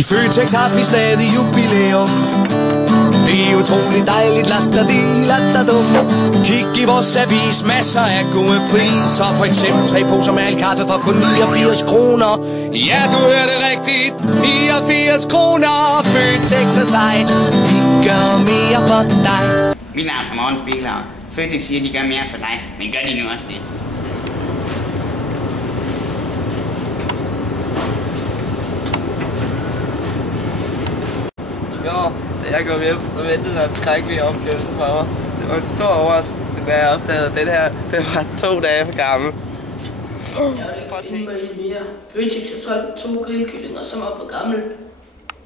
I Føtex har vi stadig jubilæum. Det er utroligt dejligt, latterdum. Kig i vores avis, masser af gode priser. For eksempel 3 poser med kaffe for kun 89 kroner. Ja, du hørte rigtigt, 89 kroner. Føtex er sejt, vi gør mere for dig. Mit navn er Morten Spikler. Føtex siger, de gør mere for dig, men gør de nu også det? Da jeg kom hjem, så ventede der en skrækkelig opgørelse for mig. Det var en stor overraskelse, da jeg opdagede, at den her var 2 dage for gammel. Jeg vil ikke finde mig i mere. Føtex har solgt 2 grillkyllinger, som var for gammel.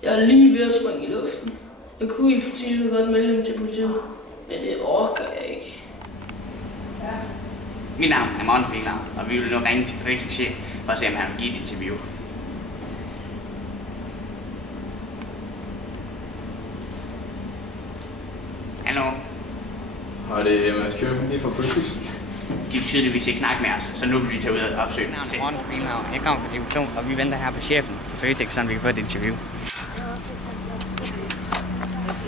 Jeg er lige ved at springe i luften. Jeg kunne i princippet godt melde dem til politiet, men det orker jeg ikke. Mit navn er Morten Spikler, og vi vil nu ringe til Føtex chef for at se, om han vil give et interview. Hallo? Har det chefen lige fra Føtex? De vil tydeligvis ikke snakke med os, så nu vil vi tage ud og opsøge dem. Jeg kommer fra division, og vi venter her på chefen for Føtex, så vi kan få et interview.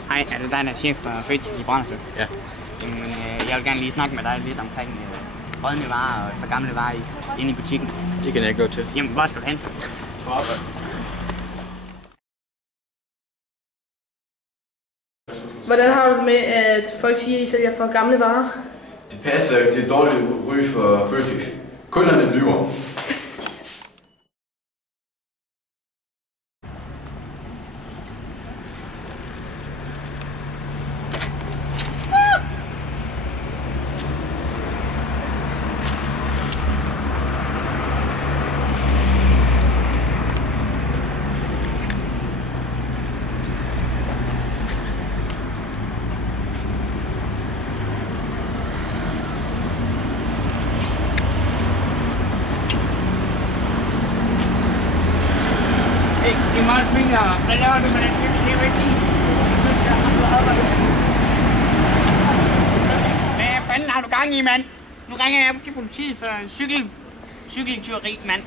Hej, er det dig, der er chef for Føtex i Brønderslev? Ja. Jamen, jeg vil gerne lige snakke med dig lidt omkring rådne varer og for gamle varer inde i butikken. Det kan jeg ikke gå til. Jamen, hvor skal du hen? På arbejde. Hvordan har du det med, at folk siger, at I sælger for gamle varer? Det passer jo til et dårligt ry for Føtex. Kunderne lyver. Hvad laver du med den cykel? Det er jo ikke lige. Hvad fanden har du gang i, mand? Nu ringer jeg til politiet for cykeltyveri, mand.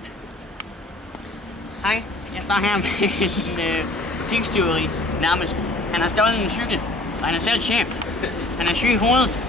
Hej, jeg står her med en butikstyveri, nærmest. Han har stjålet en cykel, og han er selv chef. Han er syg i hovedet.